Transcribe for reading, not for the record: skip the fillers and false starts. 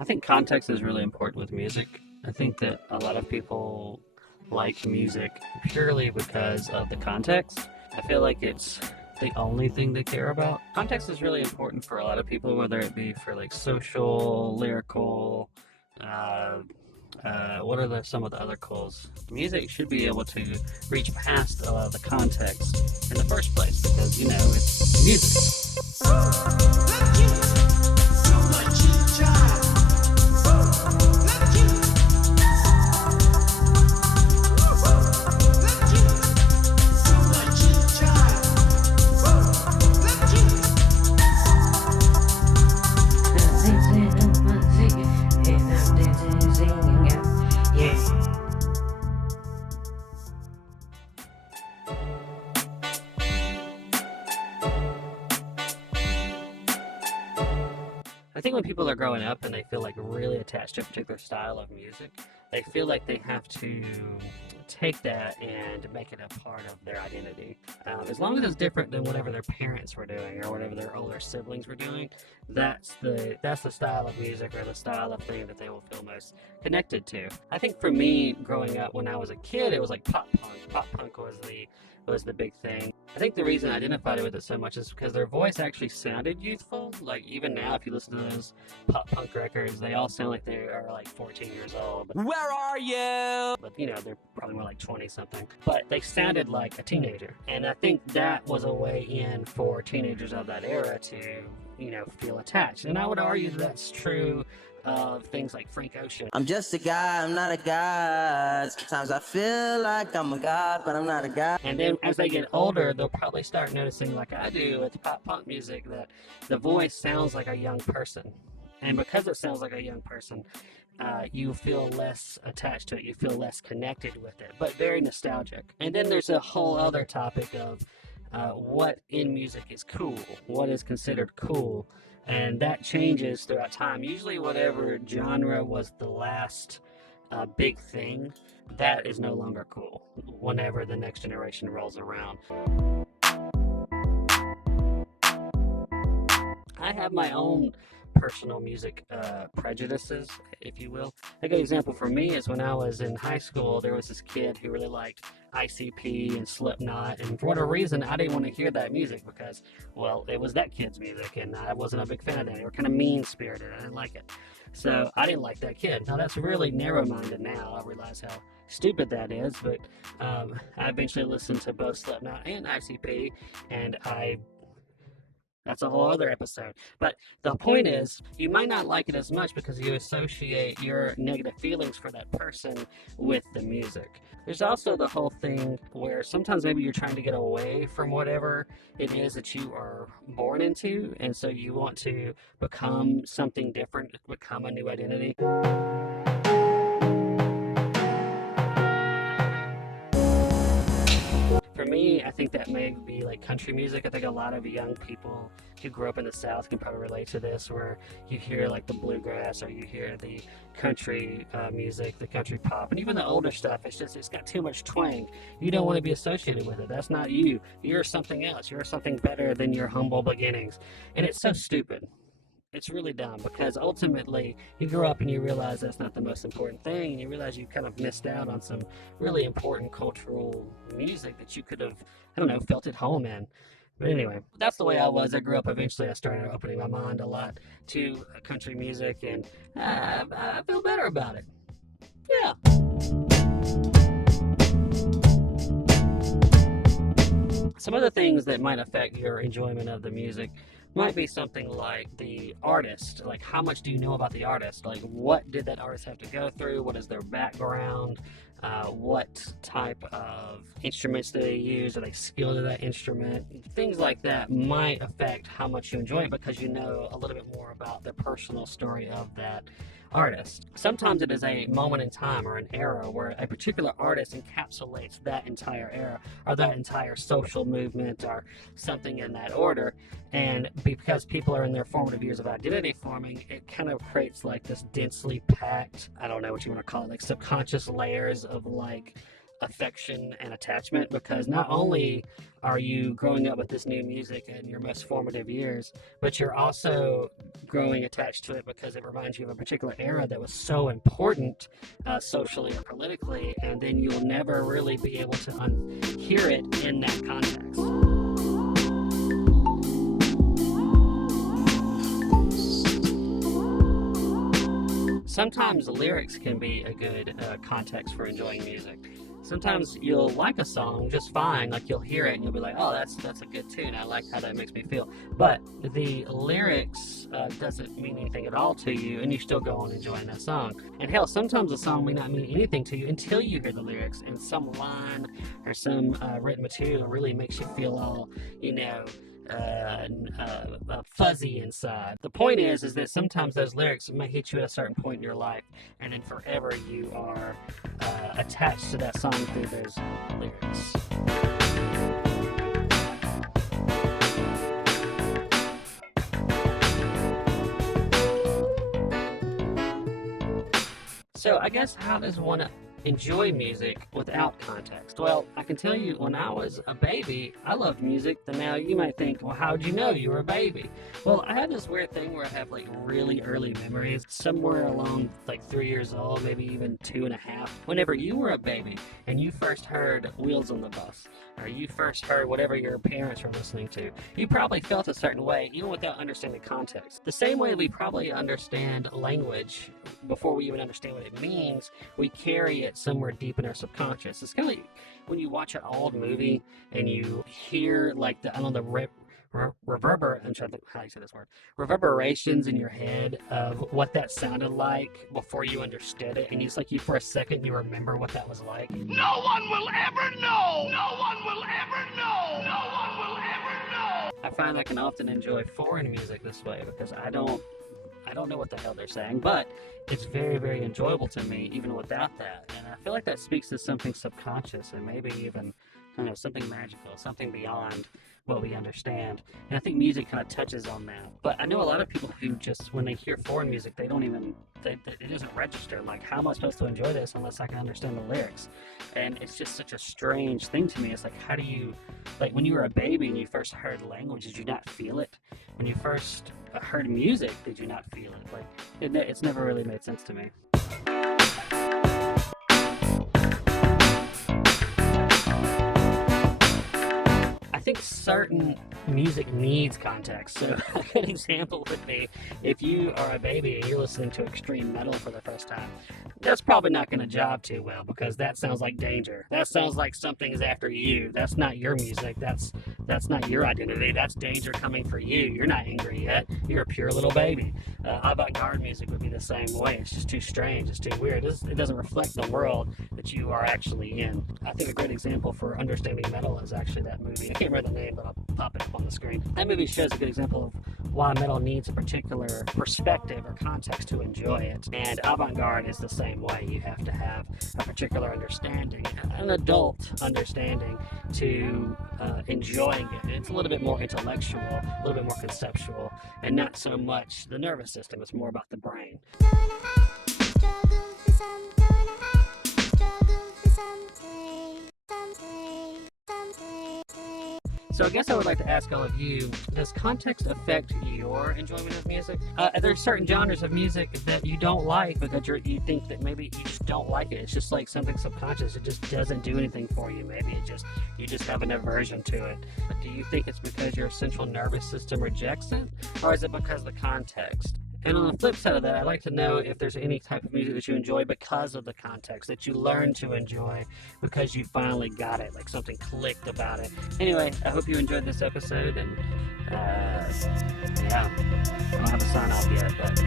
I think context is really important with music. I think that a lot of people like music purely because of the context. I feel like it's the only thing they care about. Context is really important for a lot of people, whether it be for like social, lyrical, uh, what are some of the other calls? Music should be able to reach past a lot of the context in the first place because, you know, it's music. I think when people are growing up and they feel like really attached to a particular style of music, they feel like they have to take that and make it a part of their identity. As long as it's different than whatever their parents were doing or whatever their older siblings were doing, that's the style of music or the style of thing that they will feel most connected to. I think for me, growing up when I was a kid, it was like pop punk. Pop punk was the big thing. I think the reason I identified with it so much is because their voice actually sounded youthful. Like even now, if you listen to those pop punk records, they all sound like they are like 14 years old. Where are you? But you know, they're probably more like 20 something. But they sounded like a teenager, and I think that was a way in for teenagers of that era to, you know, feel attached. And I would argue that's true of things like Frank Ocean. I'm just a guy, I'm not a god. Sometimes I feel like I'm a god, but I'm not a god. And then as they get older, they'll probably start noticing, like I do with pop punk music, that the voice sounds like a young person. And because it sounds like a young person, you feel less attached to it, you feel less connected with it, but very nostalgic. And then there's a whole other topic of what in music is cool, what is considered cool. And that changes throughout time. Usually whatever genre was the last big thing, that is no longer cool whenever the next generation rolls around. I have my own personal music prejudices, if you will. A good example for me is when I was in high school, there was this kid who really liked ICP and Slipknot, and for whatever reason, I didn't want to hear that music because, well, it was that kid's music, and I wasn't a big fan of that. They were kind of mean-spirited. I didn't like it. So I didn't like that kid. Now, that's really narrow-minded now. I realize how stupid that is, but I eventually listened to both Slipknot and ICP, and that's a whole other episode. But the point is, you might not like it as much because you associate your negative feelings for that person with the music. There's also the whole thing where sometimes maybe you're trying to get away from whatever it is that you are born into, and so you want to become something different, become a new identity. For me, I think that may be like country music. I think a lot of young people who grew up in the South can probably relate to this, where you hear like the bluegrass or you hear the country music, the country pop, and even the older stuff. It's got too much twang. You don't want to be associated with it. That's not you. You're something else. You're something better than your humble beginnings. And it's so stupid. It's really dumb because ultimately you grow up and you realize that's not the most important thing, and you realize you kind of missed out on some really important cultural music that you could have, I don't know, felt at home in. But anyway, that's the way I was. I grew up. Eventually I started opening my mind a lot to country music, and I feel better about it. Yeah. Some other things that might affect your enjoyment of the music might be something like the artist. Like, how much do you know about the artist? Like, what did that artist have to go through? What is their background? What type of instruments do they use? Are they skilled at that instrument? Things like that might affect how much you enjoy it because you know a little bit more about the personal story of that artist. Sometimes it is a moment in time or an era where a particular artist encapsulates that entire era or that entire social movement or something in that order. And because people are in their formative years of identity forming, it kind of creates like this densely packed, I don't know what you want to call it, like subconscious layers of like affection and attachment, because not only are you growing up with this new music in your most formative years, but you're also growing attached to it because it reminds you of a particular era that was so important socially or politically, and then you'll never really be able to hear it in that context. Sometimes the lyrics can be a good context for enjoying music. Sometimes you'll like a song just fine, like you'll hear it and you'll be like, oh, that's a good tune, I like how that makes me feel. But the lyrics doesn't mean anything at all to you, and you still go on enjoying that song. And hell, sometimes a song may not mean anything to you until you hear the lyrics, and some line or some written material really makes you feel all, fuzzy inside. The point is that sometimes those lyrics may hit you at a certain point in your life, and then forever you are attached to that song through those lyrics. So I guess, how does one enjoy music without context? Well, I can tell you, when I was a baby, I loved music. And now you might think, well, how'd you know you were a baby? Well, I had this weird thing where I have like really early memories, somewhere along like 3 years old, maybe even 2.5. Whenever you were a baby and you first heard Wheels on the Bus, or you first heard whatever your parents were listening to, you probably felt a certain way, even without understanding context. The same way we probably understand language before we even understand what it means, we carry it somewhere deep in our subconscious. It's kind of like when you watch an old movie and you hear like the I'm trying to think how you say this word, reverberations in your head of what that sounded like before you understood it, and it's like you for a second you remember what that was like. No one will ever know. No one will ever know. No one will ever know. I find I can often enjoy foreign music this way because I don't know what the hell they're saying, but it's very, very enjoyable to me even without that. And I feel like that speaks to something subconscious, and maybe even something magical, something beyond what we understand. And I think music kind of touches on that. But I know a lot of people who just, when they hear foreign music, they don't even, it doesn't register. Like, how am I supposed to enjoy this unless I can understand the lyrics? And it's just such a strange thing to me. It's like, how do you, like, when you were a baby and you first heard language, did you not feel it? When you first heard music, did you not feel it? Like, it's never really made sense to me. I think certain music needs context. So a good example would be if you are a baby and you're listening to extreme metal for the first time. That's probably not going to jive too well because that sounds like danger. That sounds like something is after you. That's not your music. That's not your identity. That's danger coming for you. You're not angry yet. You're a pure little baby. Avant-garde music would be the same way. It's just too strange. It's too weird. It doesn't reflect the world that you are actually in. I think a great example for understanding metal is actually that movie. I can't remember the name, but I'll pop it up on the screen. That movie shows a good example of why metal needs a particular perspective or context to enjoy it. And avant-garde is the same way. You have to have a particular understanding, an adult understanding to enjoying it. It's a little bit more intellectual, a little bit more conceptual, and not so much the nervous system. It's more about the brain. So I guess I would like to ask all of you, does context affect your enjoyment of music? Are there certain genres of music that you don't like because you think that maybe you just don't like it? It's just like something subconscious. It just doesn't do anything for you. Maybe you just have an aversion to it. But do you think it's because your central nervous system rejects it? Or is it because of the context? And on the flip side of that, I'd like to know if there's any type of music that you enjoy because of the context, that you learned to enjoy because you finally got it, like something clicked about it. Anyway, I hope you enjoyed this episode, and yeah, I don't have a sign off yet, but